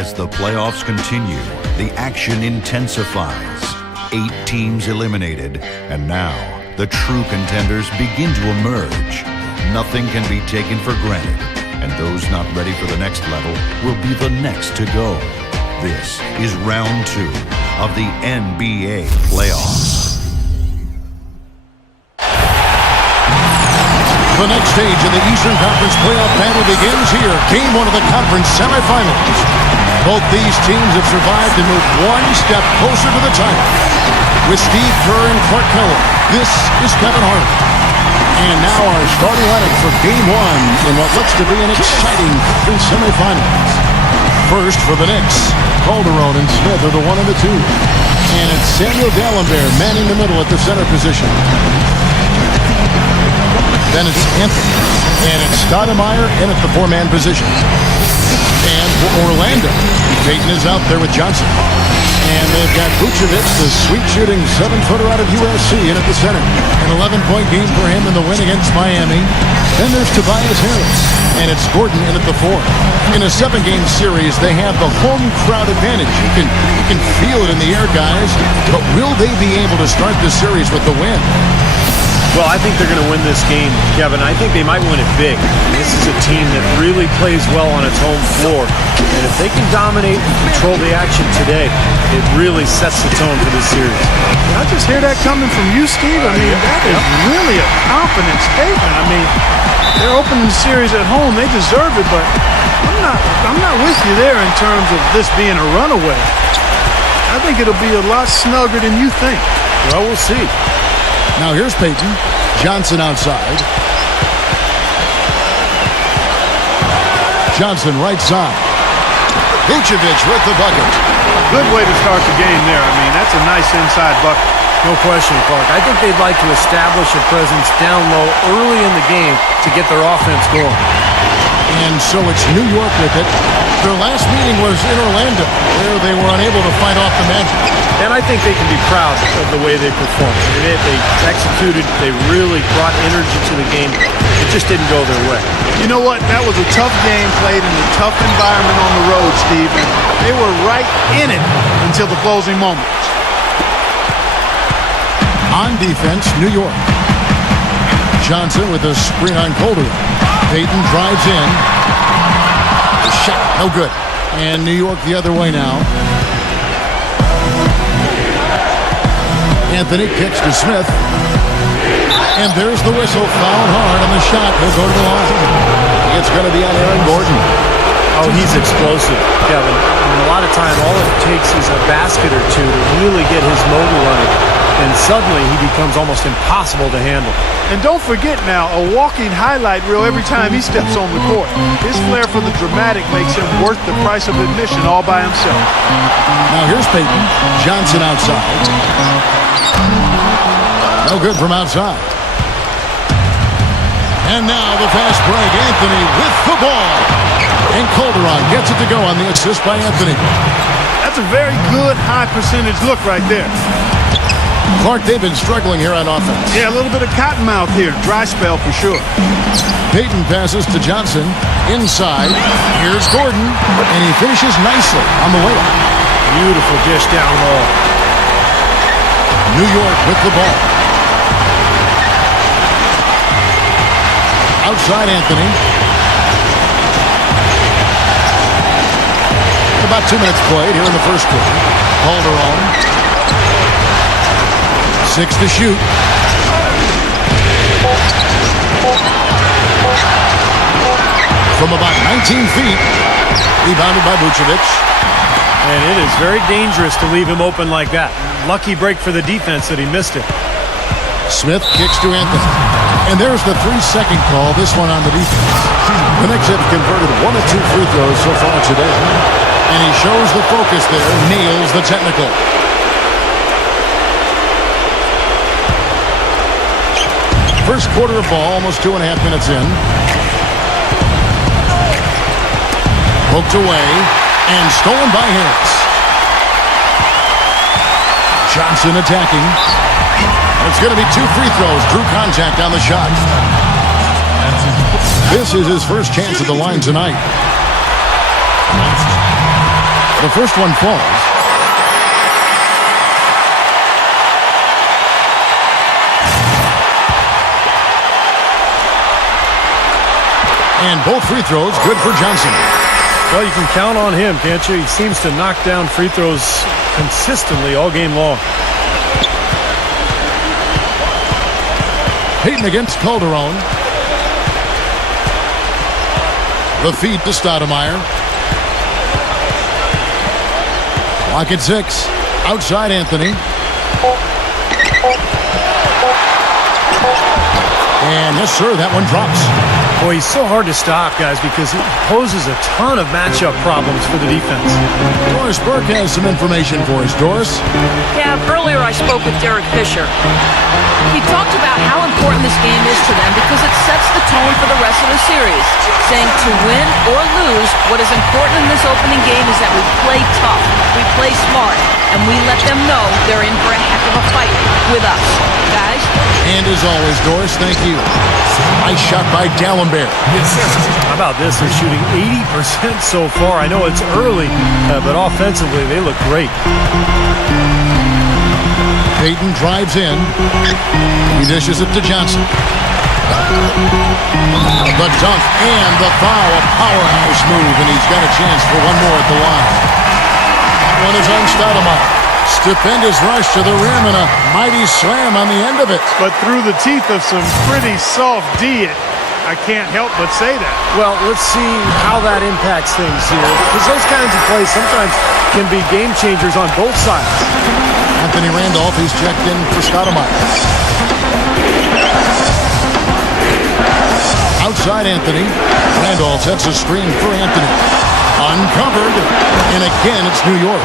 As the playoffs continue, the action intensifies. 8 teams eliminated, and now the true contenders begin to emerge. Nothing can be taken for granted, and those not ready for the next level will be the next to go. This is round 2 of the NBA playoffs. The next stage of the Eastern Conference playoff battle begins here. Game 1 of the conference semifinals. Both these teams have survived to move one step closer to the title. With Steve Kerr and Clark Keller, this is Kevin Harlan. And now our starting lineup for Game 1 in what looks to be an exciting conference semifinals. First for the Knicks, Calderon and Smith are the 1 and the 2. And it's Samuel Dalembert manning the middle at the center position. Then it's Anthony, and it's Stoudemire in at the 4-man position. And for Orlando, Payton is out there with Johnson. And they've got Vucevic, the sweet-shooting 7-footer out of USC, in at the center. An 11-point game for him in the win against Miami. Then there's Tobias Harris, and it's Gordon in at the 4. In a 7-game series, they have the home crowd advantage. You can feel it in the air, guys. But will they be able to start the series with the win? Well, I think they're going to win this game, Kevin. I think they might win it big. This is a team that really plays well on its home floor. And if they can dominate and control the action today, it really sets the tone for this series. I just hear that coming from you, Steve. I mean, that is really a confident statement. I mean, they're opening the series at home. They deserve it, but I'm not with you there in terms of this being a runaway. I think it'll be a lot snugger than you think. Well, we'll see. Now here's Payton. Johnson outside. Johnson right side. Vucevic with the bucket. Good way to start the game there. I mean, that's a nice inside bucket. No question, Clark. I think they'd like to establish a presence down low early in the game to get their offense going. And so it's New York with it. Their last meeting was in Orlando, where they were unable to fight off the Magic. And I think they can be proud of the way they performed. They executed. They really brought energy to the game. It just didn't go their way. You know what? That was a tough game played in a tough environment on the road, Steve. And they were right in it until the closing moments. On defense, New York. Johnson with a screen on Calderon. Payton drives in. The shot, no good. And New York the other way now. Anthony kicks to Smith. And there's the whistle. Fouled hard on the shot. He'll go to the line. It's going to be on Aaron Gordon. Oh, he's explosive, Kevin. I mean, a lot of time, all it takes is a basket or two to really get his motor running. And suddenly, he becomes almost impossible to handle. And don't forget now, a walking highlight reel every time he steps on the court. His flair for the dramatic makes him worth the price of admission all by himself. Now here's Payton. Johnson outside. No good from outside. And now the fast break. Anthony with the ball. And Calderon gets it to go on the assist by Anthony. That's a very good high percentage look right there. Clark, they've been struggling here on offense. Yeah, a little bit of cottonmouth here. Dry spell for sure. Payton passes to Johnson. Inside. Here's Gordon. And he finishes nicely on the layup. Beautiful dish down low. New York with the ball. Outside Anthony. About 2 minutes played here in the first quarter. Calderon. 6 to shoot. From about 19 feet. Rebounded by Vucevic. And it is very dangerous to leave him open like that. Lucky break for the defense that he missed it. Smith kicks to Anthony. And there's the 3-second call. This one on the defense. The Knicks have converted 1 of 2 free throws so far today. And he shows the focus there. Nails the technical. First quarter of ball, almost 2.5 minutes in. Poked away and stolen by Harris. Johnson attacking. It's going to be 2 free throws. Drew contact on the shot. This is his first chance at the line tonight. The first one falls. And both free throws good for Johnson. Well, you can count on him, can't you? He seems to knock down free throws consistently all game long. Payton against Calderon. The feed to Stoudemire. Clock at 6. Outside Anthony. And yes, sir, that one drops. Boy, he's so hard to stop, guys, because he poses a ton of matchup problems for the defense. Doris Burke has some information for us. Doris? Yeah, earlier I spoke with Derek Fisher. He talked about how important this game is to them because it sets the tone for the rest of the series, saying to win or lose, what is important in this opening game is that we play tough, we play smart, and we let them know they're in for a heck of a fight with us. Guys? And as always, Doris, thank you. Nice shot by Dallenberg. How about this? They're shooting 80% so far. I know it's early, but offensively, they look great. Payton drives in. He dishes it to Johnson. The dunk and the foul. A powerhouse move, and he's got a chance for one more at the line. That one is on Stoudemire. Stupendous rush to the rim and a mighty slam on the end of it. But through the teeth of some pretty soft D, I can't help but say that. Well, let's see how that impacts things here, because those kinds of plays sometimes can be game changers on both sides. Anthony Randolph, he's checked in for Stoudemire. Outside Anthony. Randolph sets a screen for Anthony. Uncovered. And again, it's New York.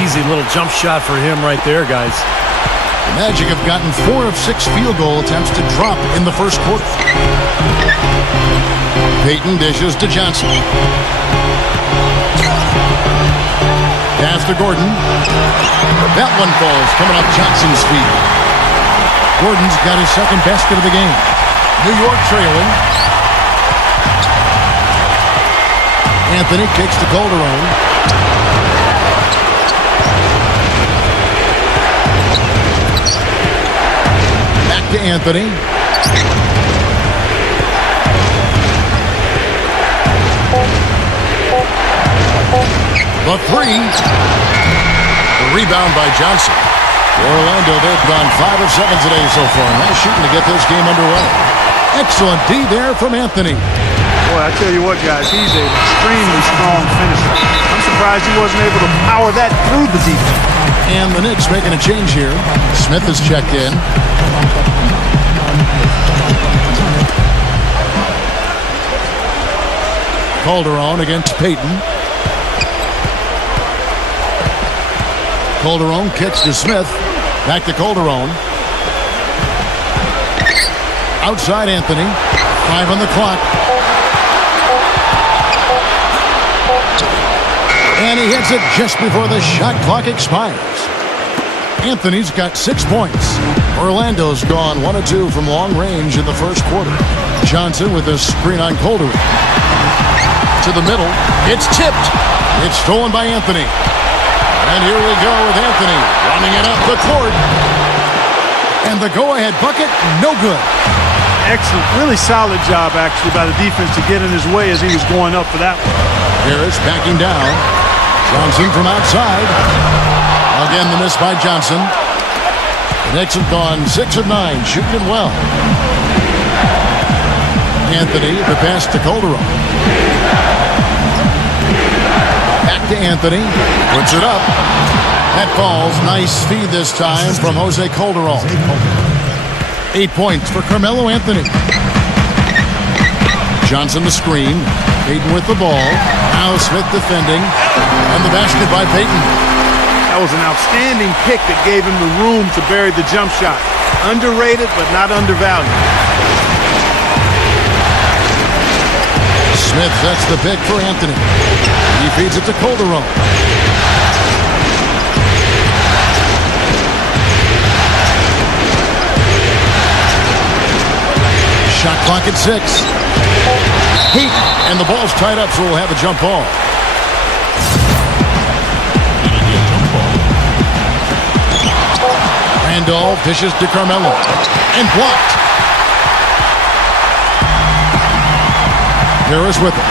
Easy little jump shot for him right there, guys. The Magic have gotten 4 of 6 field goal attempts to drop in the first quarter. Payton dishes to Johnson. Pass to Gordon. That one falls, coming off Johnson's feet. Gordon's got his second basket of the game. New York trailing. Anthony kicks to Calderon. Back to Anthony. The three. The rebound by Johnson. Orlando, they've gone 5 of 7 today so far. Nice shooting to get this game underway. Excellent D there from Anthony. Boy, I tell you what, guys, he's an extremely strong finisher. I'm surprised he wasn't able to power that through the defense. And the Knicks making a change here. Smith is checked in. Calderon against Payton. Calderon kicks to Smith. Back to Calderon. Outside Anthony. 5 on the clock. And he hits it just before the shot clock expires. Anthony's got 6 points. Orlando's gone 1 of 2 from long range in the first quarter. Johnson with a screen on Calderon. To the middle. It's tipped. It's stolen by Anthony. And here we go with Anthony running it up the court. And the go-ahead bucket, no good. Excellent. Really solid job, actually, by the defense to get in his way as he was going up for that one. Harris backing down. Johnson from outside. Again, the miss by Johnson. The Knicks have gone 6 of 9, shooting it well. Anthony, the pass to Calderon. Back to Anthony. Puts it up. That falls. Nice feed this time from Jose Calderon. 8 points for Carmelo Anthony. Johnson the screen. Payton with the ball. Now Smith defending. And the basket by Payton. That was an outstanding pick that gave him the room to bury the jump shot. Underrated, but not undervalued. Smith sets the pick for Anthony. He feeds it to Calderon. Shot clock at 6. Heat, and the ball's tied up, so we'll have a jump ball. Randolph dishes to Carmelo. And blocked. Harris with it.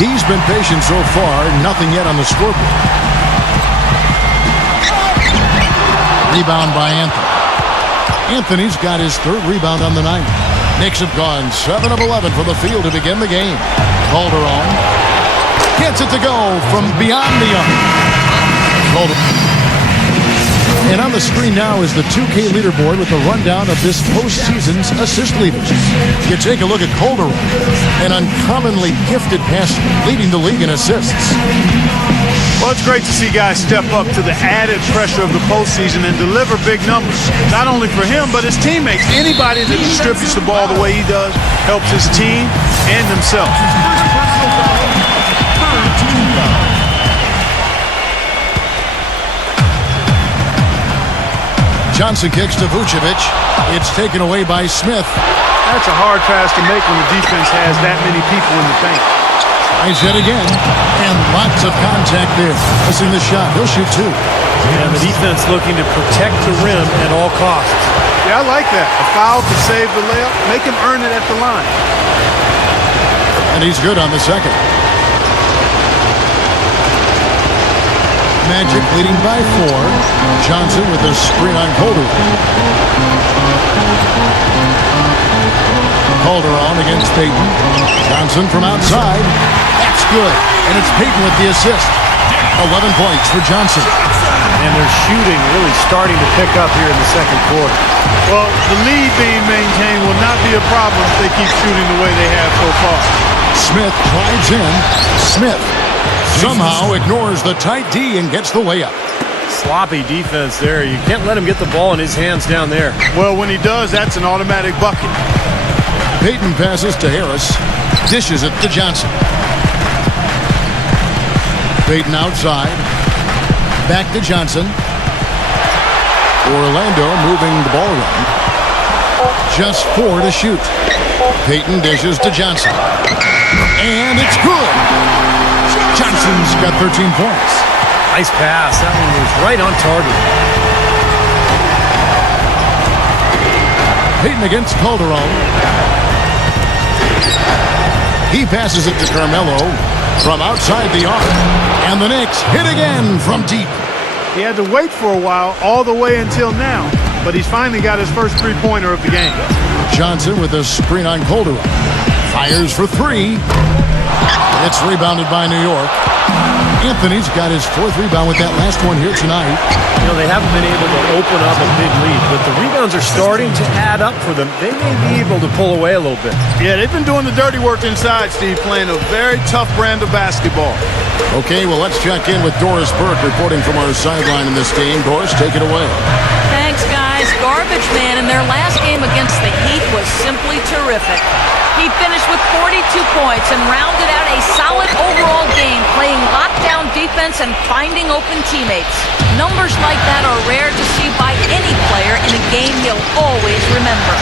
He's been patient so far. Nothing yet on the scoreboard. Rebound by Anthony. Anthony's got his third rebound on the night. Knicks have gone 7 of 11 from the field to begin the game. Calderon gets it to go from beyond the arc. And on the screen now is the 2K leaderboard with the rundown of this postseason's assist leaders. You take a look at Calderon, an uncommonly gifted passer, leading the league in assists. Well, it's great to see guys step up to the added pressure of the postseason and deliver big numbers. Not only for him, but his teammates. Anybody that distributes the ball the way he does helps his team and himself. Johnson kicks to Vucevic. It's taken away by Smith. That's a hard pass to make when the defense has that many people in the paint. Tries yet again, and lots of contact there. Missing the shot. He'll shoot 2. And the defense looking to protect the rim at all costs. Yeah, I like that. A foul to save the layup. Make him earn it at the line. And he's good on the second. Magic leading by 4. Johnson with a screen on Calderon. Calderon against Payton. Johnson from outside. That's good. And it's Payton with the assist. 11 points for Johnson. And their shooting really starting to pick up here in the second quarter. Well, the lead being maintained will not be a problem if they keep shooting the way they have so far. Smith drives in. Smith somehow ignores the tight D and gets the layup. Sloppy defense there. You can't let him get the ball in his hands down there. Well, when he does, that's an automatic bucket. Payton passes to Harris. Dishes it to Johnson. Payton outside. Back to Johnson. Orlando moving the ball around. Just 4 to shoot. Payton dishes to Johnson. And it's good. Johnson's got 13 points. Nice pass. That one was right on target. Payton against Calderon. He passes it to Carmelo from outside the arc. And the Knicks hit again from deep. He had to wait for a while, all the way until now. But he's finally got his first three-pointer of the game. Johnson with a screen on Calderon. Fires for 3. It's rebounded by New York. Anthony's got his 4th rebound with that last one here tonight. You know, they haven't been able to open up a big lead, but the rebounds are starting to add up for them. They may be able to pull away a little bit. Yeah, they've been doing the dirty work inside, Steve, playing a very tough brand of basketball. Okay, well, let's check in with Doris Burke reporting from our sideline in this game. Doris, take it away. Thanks, guys. Garbage man in their last game against the Heat was simply terrific. He finished with 42 points and rounded out a solid overall game, playing lockdown defense and finding open teammates. Numbers like that are rare to see by any player in a game he'll always remember.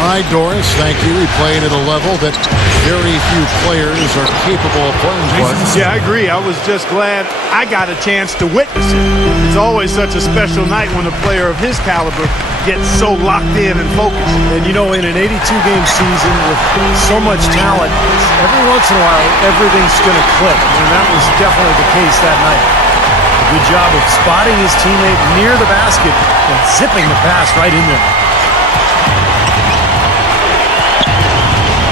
All right, Doris, thank you. He played at a level that very few players are capable of playing for. Yeah, I agree. I was just glad I got a chance to witness it. It's always such a special night when a player of his caliber gets so locked in and focused. And you know, in an 82-game season with so much talent, every once in a while, everything's going to click. And that was definitely the case that night. A good job of spotting his teammate near the basket and zipping the pass right in there.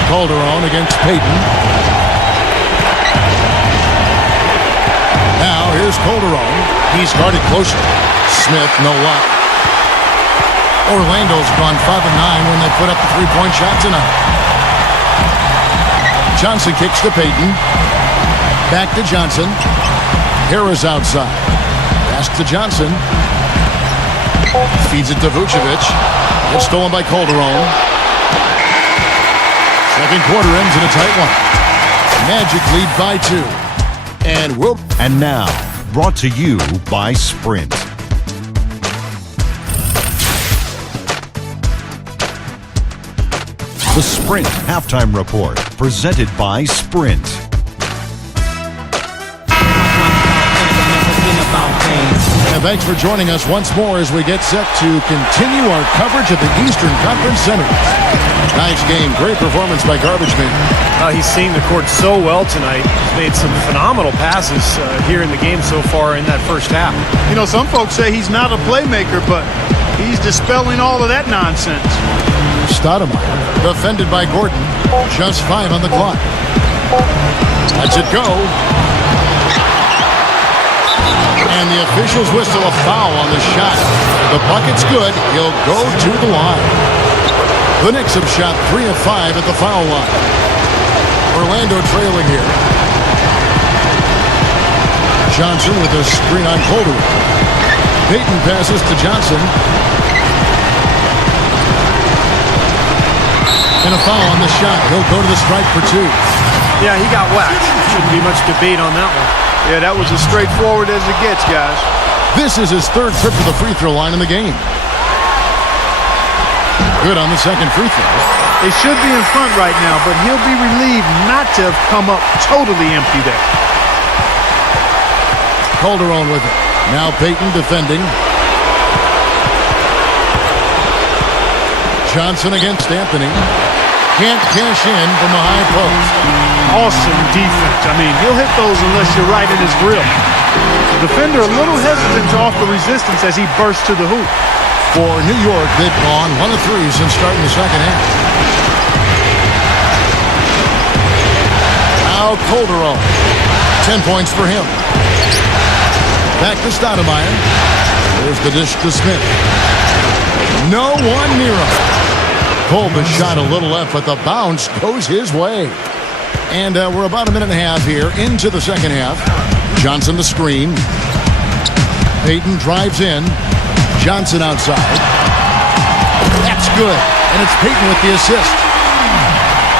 Calderon against Payton. Now here's Calderon. He's guarded closely. Smith, no luck. Orlando's gone 5 of 9 when they put up the 3-point shot tonight. Johnson kicks to Payton. Back to Johnson. Harris outside. Pass to Johnson. Feeds it to Vucevic. It's stolen by Calderon. Second quarter ends in a tight one. Magic lead by 2. And now, brought to you by Sprint. The Sprint Halftime Report, presented by Sprint. And thanks for joining us once more as we get set to continue our coverage of the Eastern Conference Semis. Nice game. Great performance by Garbage Man. He's seen the court so well tonight. He's made some phenomenal passes here in the game so far in that first half. You know, some folks say he's not a playmaker, but he's dispelling all of that nonsense. Stoudemire, defended by Gordon. Just 5 on the clock. Lets it go. And the officials whistle a foul on the shot. The bucket's good. He'll go to the line. The Knicks have shot 3 of 5 at the foul line. Orlando trailing here. Johnson with a screen on Calderon. Payton passes to Johnson. And a foul on the shot. He'll go to the strike for 2. Yeah, he got whacked. Shouldn't be much debate on that one. Yeah, that was as straightforward as it gets, guys. This is his 3rd trip to the free throw line in the game. Good on the second free throw. They should be in front right now, but he'll be relieved not to have come up totally empty there. Calderon with it. Now Payton defending. Johnson against Anthony. Can't cash in from the high post. Awesome defense. I mean, he'll hit those unless you're right in his grill. The defender a little hesitant to offer resistance as he bursts to the hoop. For New York, they've gone 1 of 3 since starting the second half. Now Calderon. 10 points for him. Back to Stoudemire. There's the dish to Smith. No one near him. Pulled the shot a little left, but the bounce goes his way. And we're about a minute and a half here into the second half. Johnson the screen. Payton drives in. Johnson outside. That's good. And it's Payton with the assist.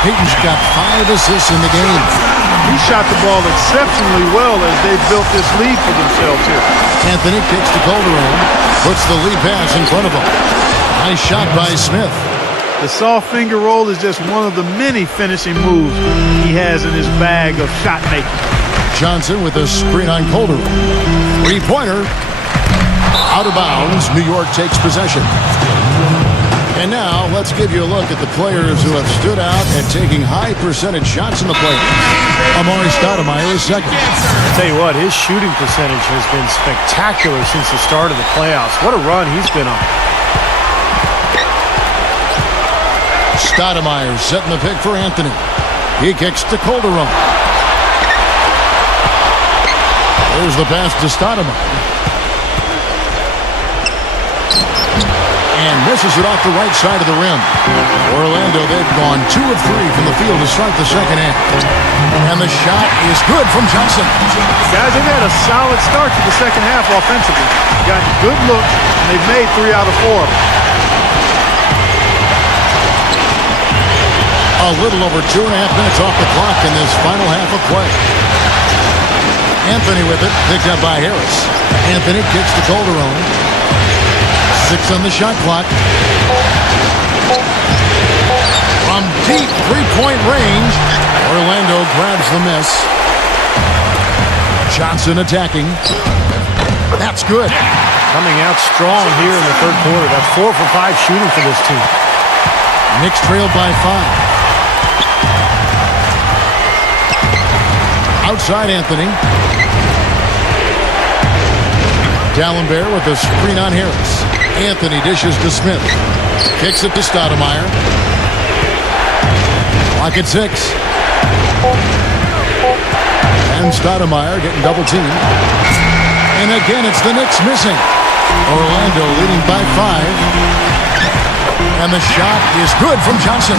Payton's got 5 assists in the game. He shot the ball exceptionally well as they built this lead for themselves here. Anthony kicks to Calderon. Puts the lead pass in front of him. Nice shot by Smith. The soft finger roll is just one of the many finishing moves he has in his bag of shot making. Johnson with a screen on Calderon. 3-pointer. Out of bounds. New York takes possession. And now let's give you a look at the players who have stood out and taking high percentage shots in the play. Amari Stoudemire is second. I'll tell you what, his shooting percentage has been spectacular since the start of the playoffs. What a run he's been on. Stoudemire setting the pick for Anthony. He kicks to Calderon. There's the pass to Stoudemire. And misses it off the right side of the rim. Orlando, they've gone 2 of 3 from the field to start the second half. And the shot is good from Johnson. Guys, they've had a solid start to the second half offensively. Got good looks, and they've made 3 out of 4 of them. A little over 2.5 minutes off the clock in this final half of play. Anthony with it, picked up by Harris. Anthony kicks to Calderon. 6 on the shot clock. From deep 3-point range, Orlando grabs the miss. Johnson attacking. That's good. Coming out strong here in the third quarter. That's 4 for 5 shooting for this team. Knicks trailed by 5. Outside Anthony. D'Alembert with a screen on Harris. Anthony dishes to Smith. Kicks it to Stoudemire. Clock at 6. And Stoudemire getting double teamed. And again, it's the Knicks missing. Orlando leading by 5. And the shot is good from Johnson.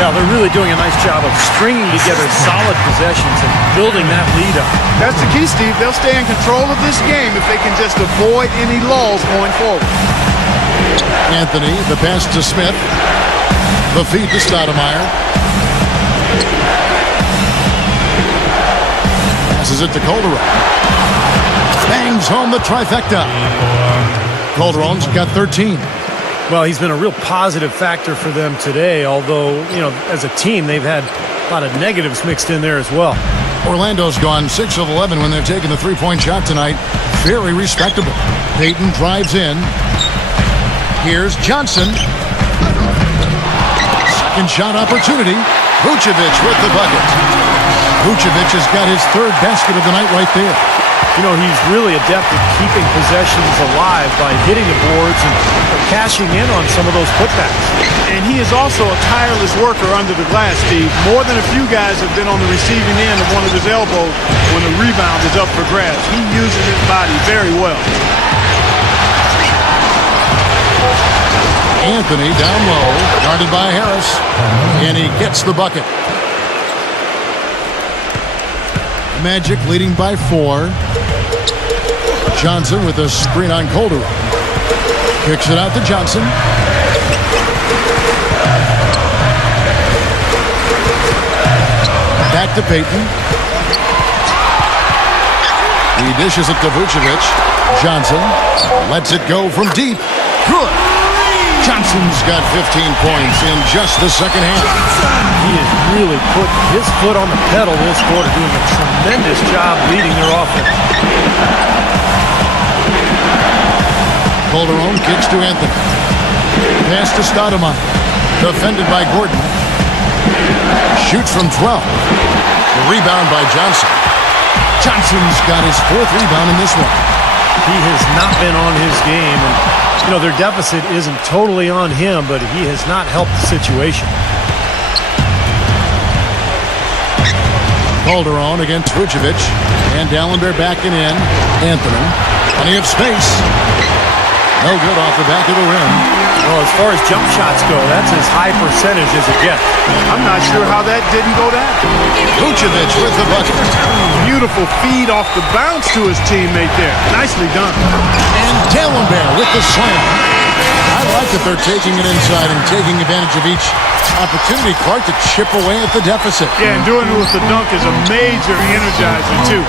Yeah, they're really doing a nice job of stringing together solid possessions and building that lead up. That's the key, Steve. They'll stay in control of this game if they can just avoid any lulls going forward. Anthony, the pass to Smith. The feed to Stoudemire. Passes it to Calderon. Bangs home the trifecta. Calderon's got 13. Well, he's been a real positive factor for them today, although, you know, as a team, they've had a lot of negatives mixed in there as well. Orlando's gone 6 of 11 when they're taking the three-point shot tonight. Very respectable. Payton drives in. Here's Johnson. Second shot opportunity. Vucevic with the bucket. Vucevic has got his third basket of the night right there. You know, he's really adept at keeping possessions alive by hitting the boards and cashing in on some of those putbacks. And he is also a tireless worker under the glass, Steve. More than a few guys have been on the receiving end of one of his elbows when the rebound is up for grabs. He uses his body very well. Anthony down low, guarded by Harris, and he gets the bucket. Magic leading by 4. Johnson with a screen on Calderon. Kicks it out to Johnson. Back to Payton. He dishes it to Vucevic. Johnson lets it go from deep. Good. Johnson's got 15 points in just the second half. He has really put his foot on the pedal this quarter, doing a tremendous job leading their offense. Calderon kicks to Anthony. Pass to Stoudemire. Defended by Gordon. Shoots from 12. Rebound by Johnson. Johnson's got his 4th rebound in this one. He has not been on his game, and you know, their deficit isn't totally on him, but he has not helped the situation. Calderon against Vucevic. And Dallenberg backing in. Anthony. Plenty of space. No good off the back of the rim. Well, as far as jump shots go, that's as high percentage as it gets. I'm not sure how that didn't go down. Vucevic with the bucket. Beautiful feed off the bounce to his teammate there. Nicely done. And Dallenberg with the slam. I like that they're taking it inside and taking advantage of each opportunity, Clark, to chip away at the deficit. Yeah, and doing it with the dunk is a major energizer, too.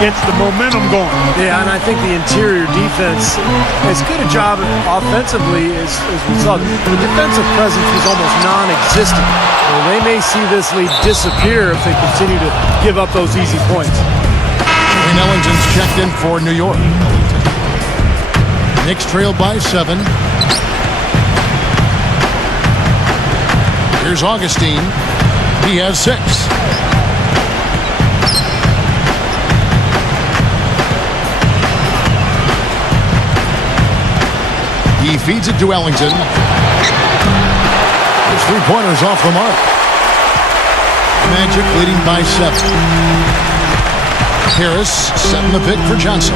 Gets the momentum going. Yeah, and I think the interior defense, as good a job offensively as we saw, the defensive presence was almost non-existent. Well, they may see this lead disappear if they continue to give up those easy points. Wayne Ellington's checked in for New York. Knicks trailed by 7. Here's Augustine. He has 6. He feeds it to Ellington. His three-pointers off the mark. Magic leading by 7. Harris setting the pick for Johnson.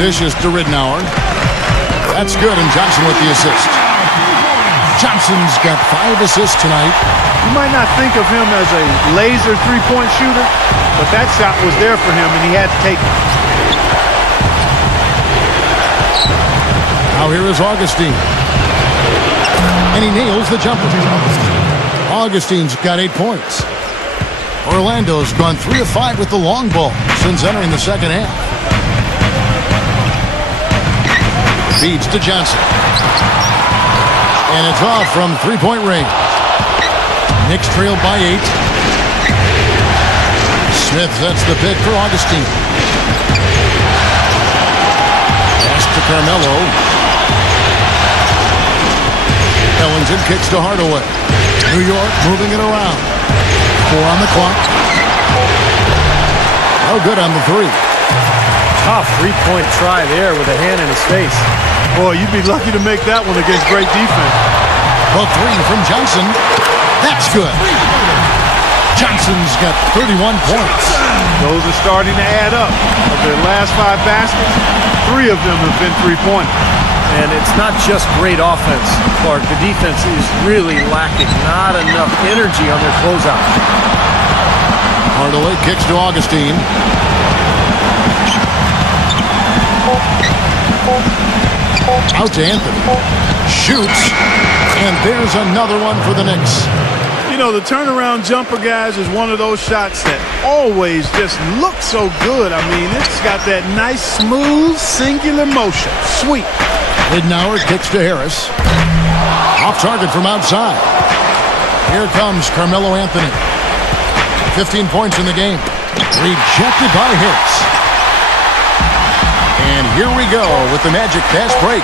Dishes to Ridnour. That's good, and Johnson with the assist. Johnson's got 5 assists tonight. You might not think of him as a laser three-point shooter, but that shot was there for him, and he had to take it. Now here is Augustine. And he nails the jumper. Augustine's got 8 points. Orlando's gone 3 of 5 with the long ball since entering the second half. Feeds to Johnson. And it's off from three-point range. Knicks trailed by 8. Smith sets the pick for Augustine. Pass to Carmelo. Ellington kicks to Hardaway. New York moving it around. 4 on the clock. No good on the 3. Tough three-point try there with a hand in his face. Boy, you'd be lucky to make that one against great defense. The 3 from Johnson. That's good. Johnson's got 31 points. Those are starting to add up. Of their last 5 baskets, 3 of them have been three-pointers. And it's not just great offense, Clark. The defense is really lacking. Not enough energy on their closeout. Hardaway kicks to Augustine. Out to Anthony. Shoots. And there's another one for the Knicks. You know, the turnaround jumper, guys, is one of those shots that always just looks so good. I mean, it's got that nice, smooth, singular motion. Sweet. Ridnour kicks to Harris. Off target from outside. Here comes Carmelo Anthony. 15 points in the game. Rejected by Harris. And here we go with the Magic fast break.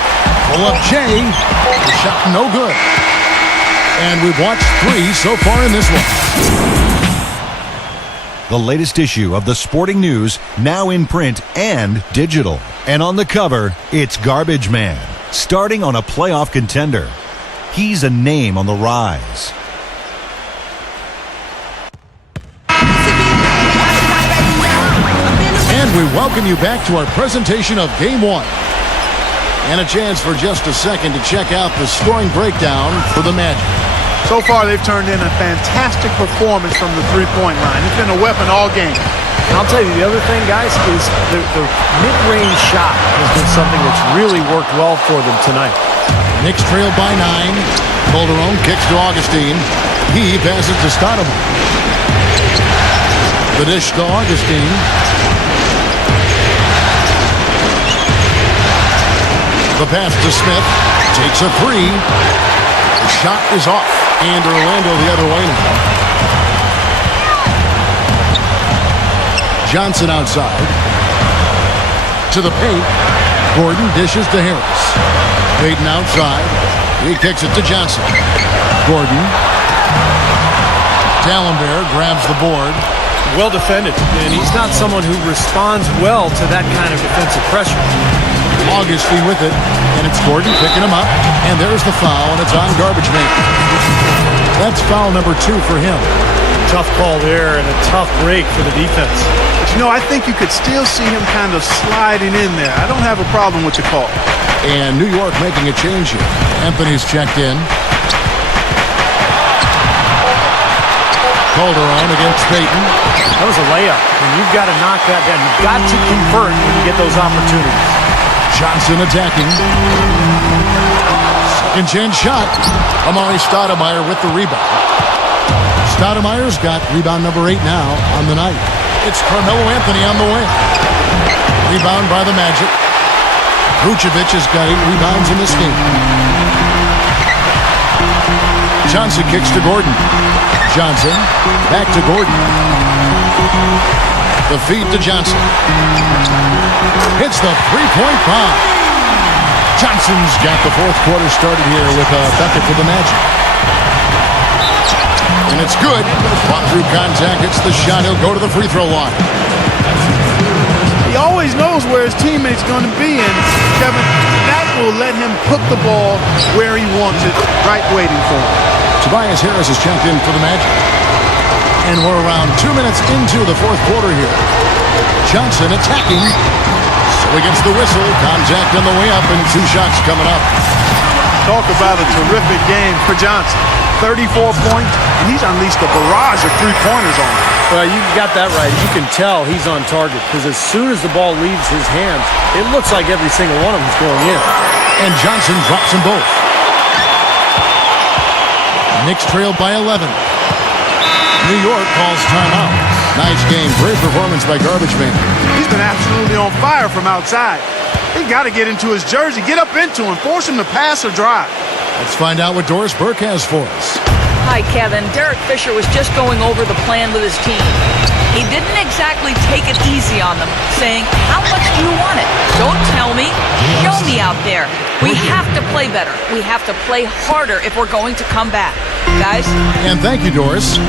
Pull up Jay. The shot no good. And we've watched 3 so far in this one. The latest issue of the Sporting News, now in print and digital. And on the cover, it's Garbage Man, starting on a playoff contender. He's a name on the rise. And we welcome you back to our presentation of Game 1. And a chance for just a second to check out the scoring breakdown for the Magic. So far, they've turned in a fantastic performance from the three-point line. It's been a weapon all game. And I'll tell you, the other thing, guys, is the mid-range shot has been something that's really worked well for them tonight. Knicks trail by 9. Calderon kicks to Augustine. He passes to Stoudemire. The dish to Augustine. The pass to Smith. Takes a 3. The shot is off. And Orlando the other way now. Johnson outside. To the paint. Gordon dishes to Harris. Payton outside. He kicks it to Johnson. Gordon. D'Alembert grabs the board. Well defended. And he's not someone who responds well to that kind of defensive pressure. Augustine with it, and it's Gordon picking him up, and there's the foul, and it's on Garbage Man. That's foul number 2 for him. Tough call there and a tough break for the defense. But you know, I think you could still see him kind of sliding in there. I don't have a problem with the call. And New York making a change here. Anthony's checked in. Calderon against Payton. That was a layup, and you've got to knock that down. You've got to convert when you get those opportunities. Johnson attacking. Second chance shot. Amari Stoudemire with the rebound. Stoudemire's got rebound number 8 now on the night. It's Carmelo Anthony on the wing. Rebound by the Magic. Vucevic has got 8 rebounds in this game. Johnson kicks to Gordon. Johnson back to Gordon. The feed to Johnson. Hits the three-point bomb. Johnson's got the fourth quarter started here with a bucket for the Magic. And it's good. Fought through contact. It's the shot. He'll go to the free throw line. He always knows where his teammate's going to be, and Kevin, that will let him put the ball where he wants it, right waiting for him. Tobias Harris is checked in for the Magic. And we're around 2 minutes into the fourth quarter here. Johnson attacking. So he gets the whistle. Contact on the way up, and 2 shots coming up. Talk about a terrific game for Johnson. 34 points, and he's unleashed a barrage of three-pointers on him. Well, you got that right. You can tell he's on target because as soon as the ball leaves his hands, it looks like every single one of them is going in. And Johnson drops them both. Knicks trailed by 11. New York calls timeout. Nice game. Great performance by Garbage Man. He's been absolutely on fire from outside. He got to get into his jersey, get up into him, force him to pass or drive. Let's find out what Doris Burke has for us. Hi, Kevin. Derek Fisher was just going over the plan with his team. He didn't exactly take it easy on them, saying, how much do you want it? Don't tell me. Show me out there. We have to play better. We have to play harder if we're going to come back. Guys? And thank you, Doris.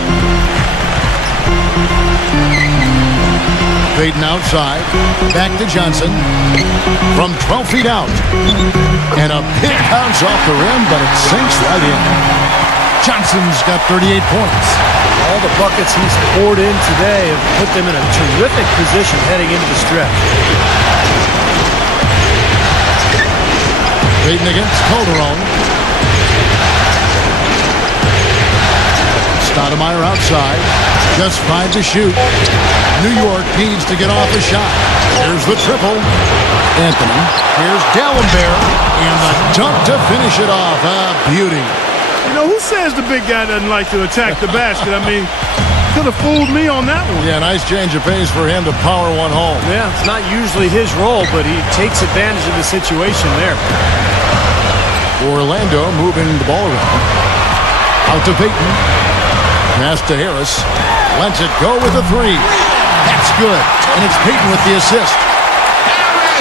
Payton outside. Back to Johnson. From 12 feet out. And a big bounce off the rim, but it sinks right in. Johnson's got 38 points. All the buckets he's poured in today have put them in a terrific position heading into the stretch. Payton against Calderon. Stoudemire outside. Just 5 to shoot. New York needs to get off a shot. Here's the triple. Anthony. Here's D'Alembert. And the dunk to finish it off. A beauty. You know, who says the big guy doesn't like to attack the basket? I mean, could have fooled me on that one. Yeah, nice change of pace for him to power one home. Yeah, it's not usually his role, but he takes advantage of the situation there. Orlando moving the ball around. Out to Payton. Pass to Harris. Lets it go with a 3. That's good. And it's Payton with the assist.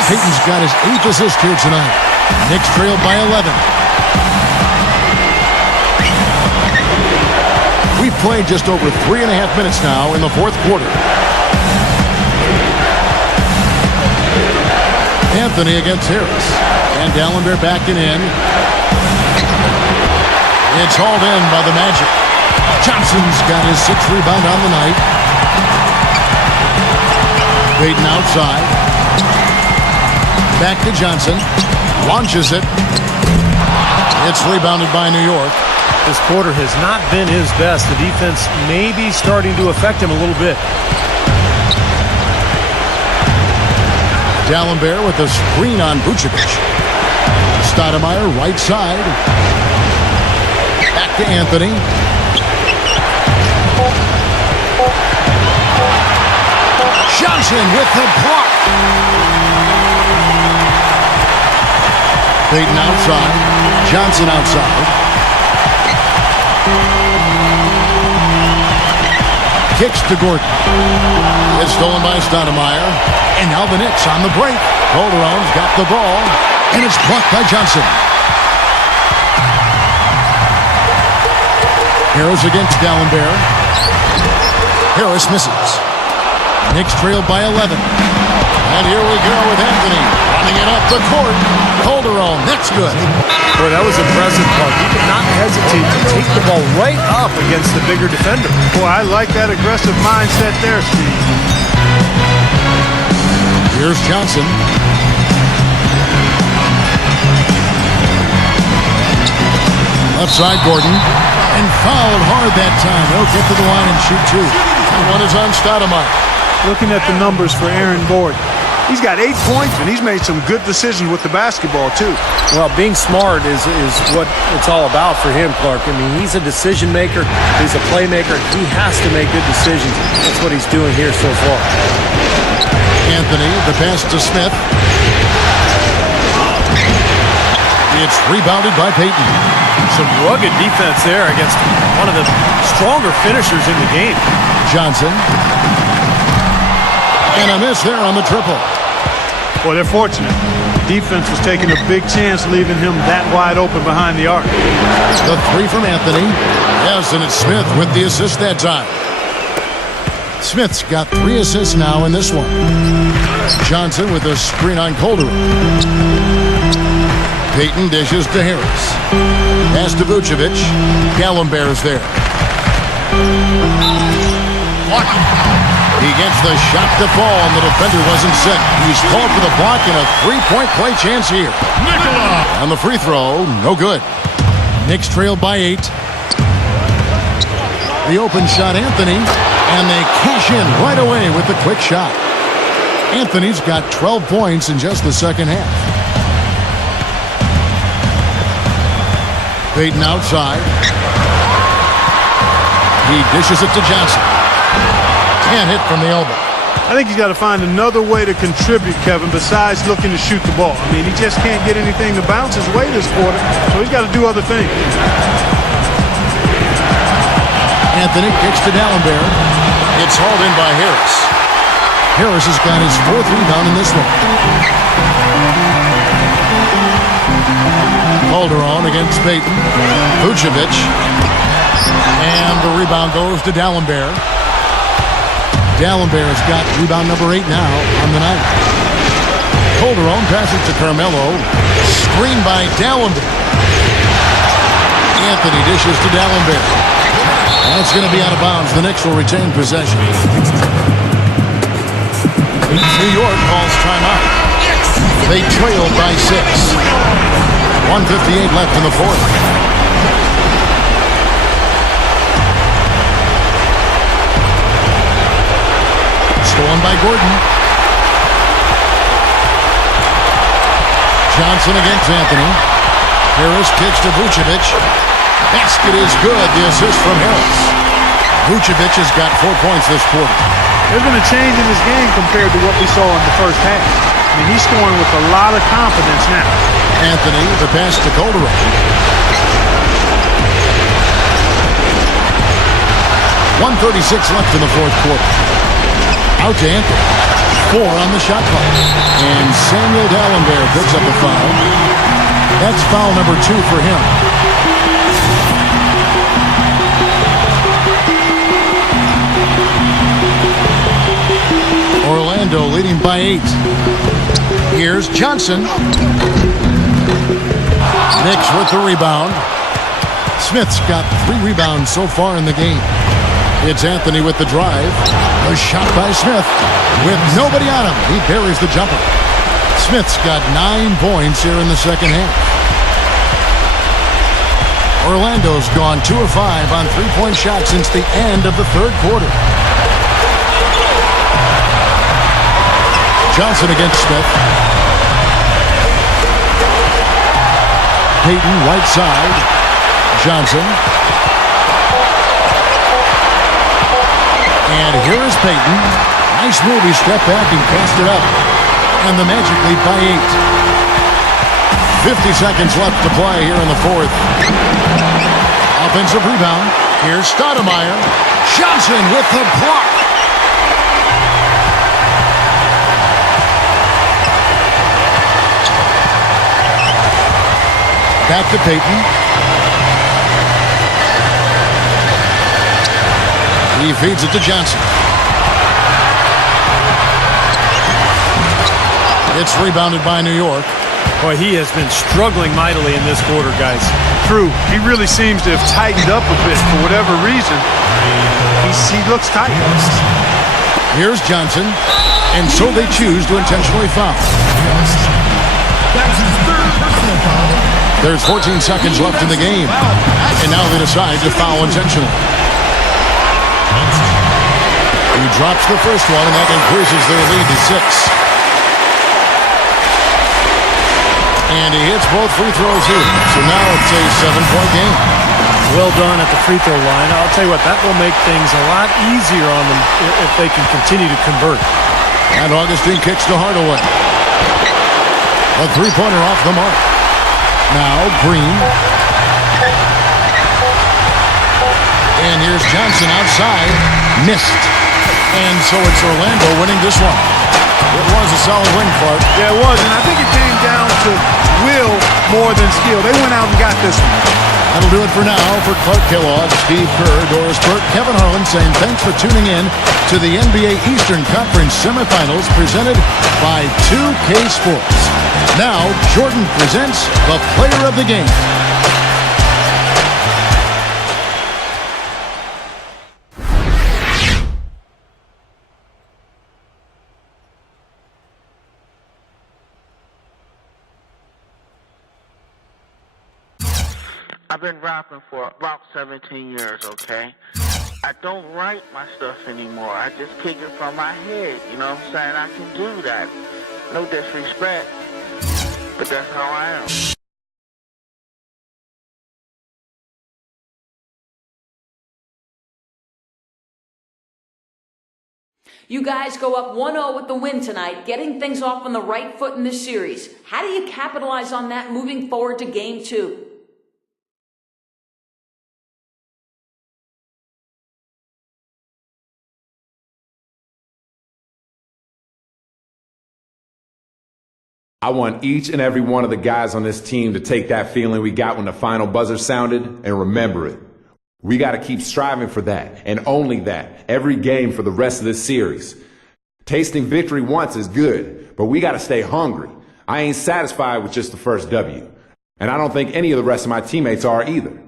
Payton's got his 8th assist here tonight. Knicks trail by 11. We've played just over 3.5 minutes now in the fourth quarter. Anthony against Harris. And Dallenberg backing in. It's hauled in by the Magic. Johnson's got his 6th rebound on the night. Payton outside. Back to Johnson. Launches it. It's rebounded by New York. This quarter has not been his best. The defense may be starting to affect him a little bit. Dallenberg with a screen on Vucevic. Stoudemire right side. Back to Anthony. Johnson with the block. Payton outside. Johnson outside. Kicks to Gordon. It's stolen by Stoudemire. And now the Knicks on the break. Calderon's got the ball. And it's blocked by Johnson. Harris against Dallenberg. Harris misses. Knicks trailed by 11. And here we go with Anthony running it up the court. Calderon, that's good. Boy, that was impressive, Clark. He did not hesitate to take the ball right up against the bigger defender. Boy, I like that aggressive mindset there, Steve. Here's Johnson. Left side, Gordon. And fouled hard that time. He'll get to the line and shoot 2. And one is on Stoudemire. Looking at the numbers for Aaron Gordon. He's got 8 points, and he's made some good decisions with the basketball, too. Well, being smart is what it's all about for him, Clark. I mean, he's a decision maker. He's a playmaker. He has to make good decisions. That's what he's doing here so far. Anthony, the pass to Smith. It's rebounded by Payton. Some rugged defense there against one of the stronger finishers in the game. Johnson. And a miss there on the triple. Well, they're fortunate. Defense was taking a big chance leaving him that wide open behind the arc. The 3 from Anthony. Yes, and it's Smith with the assist that time. Smith's got 3 assists now in this one. Johnson with a screen on Calderon. Payton dishes to Harris. Pass to Vucevic. Dallenberg's there. He gets the shot to fall, and the defender wasn't set. He's called for the block and a 3-point play chance here. On the free throw, no good. Knicks trailed by 8. The open shot, Anthony, and they cash in right away with the quick shot. Anthony's got 12 points in just the second half. Payton outside. He dishes it to Johnson. Can't hit from the elbow. I think he's got to find another way to contribute, Kevin, besides looking to shoot the ball. I mean, he just can't get anything to bounce his way this quarter, so he's got to do other things. Anthony kicks to Dallenberg. It's hauled in by Harris. Harris has got his 4th rebound in this one. Calderon against Payton. Vucevic. And the rebound goes to Dallenberg. Dallenberg has got rebound number 8 now on the night. Calderon passes to Carmelo. Screen by Dallenberg. Anthony dishes to Dallenberg. That's going to be out of bounds. The Knicks will retain possession. New York calls timeout. They trail by 6. 1:58 left in the fourth. Stolen by Gordon. Johnson against Anthony. Harris kicks to Vucevic. Basket is good. The assist from Harris. Vucevic has got 4 points this quarter. There's been a change in his game compared to what we saw in the first half. I mean, he's scoring with a lot of confidence now. Anthony, the pass to Calderon. 1:36 left in the fourth quarter. Out to Anthony. 4 on the shot clock. And Samuel Dallenberg picks up the foul. That's foul number 2 for him. Orlando leading by 8. Here's Johnson. Knicks with the rebound. Smith's got 3 rebounds so far in the game. It's Anthony with the drive. A shot by Smith. With nobody on him, he buries the jumper. Smith's got 9 points here in the second half. Orlando's gone 2 of 5 on 3-point shots since the end of the third quarter. Johnson against Smith. Payton, right side. Johnson. And here is Payton. Nice move. He stepped back and cast it up. And the Magic lead by 8. 50 seconds left to play here in the fourth. Offensive rebound. Here's Stoudemire. Johnson with the block. Back to Payton. He feeds it to Johnson. It's rebounded by New York. Boy, he has been struggling mightily in this quarter, guys. True. He really seems to have tightened up a bit for whatever reason. He looks tight. Here's Johnson. And so they choose to intentionally foul. That's his third personal foul. There's 14 seconds left in the game. And now they decide to foul intentionally. He drops the first one, and that increases their lead to 6. And he hits both free throws here. So now it's a 7-point game. Well done at the free throw line. I'll tell you what, that will make things a lot easier on them if they can continue to convert. And Augustine kicks to Hardaway. A three-pointer off the mark. Now Green. And here's Johnson outside. Missed. And so it's Orlando winning this one. It was a solid win, Clark. Yeah, it was, and I think it came down to will more than skill. They went out and got this one. That'll do it for now. For Clark Kellogg, Steve Kerr, Doris Burke, Kevin Harlan saying thanks for tuning in to the NBA Eastern Conference semifinals presented by 2K Sports. Now, Jordan presents the player of the game. I've been rapping for about 17 years, okay? I don't write my stuff anymore. I just kick it from my head, you know what I'm saying? I can do that. No disrespect, but that's how I am. You guys go up 1-0 with the win tonight, getting things off on the right foot in this series. How do you capitalize on that moving forward to Game 2? I want each and every one of the guys on this team to take that feeling we got when the final buzzer sounded and remember it. We got to keep striving for that, and only that, every game for the rest of this series. Tasting victory once is good, but we got to stay hungry. I ain't satisfied with just the first W, and I don't think any of the rest of my teammates are either.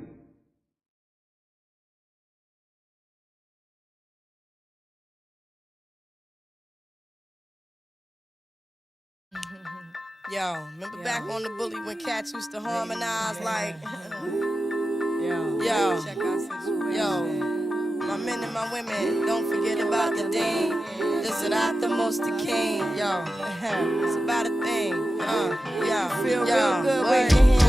Yo, remember back on the bully when cats used to harmonize like, yo, my men and my women, don't forget about the dean. This is not the most the king, yo. It's about a thing, yo. Feel real good when your hands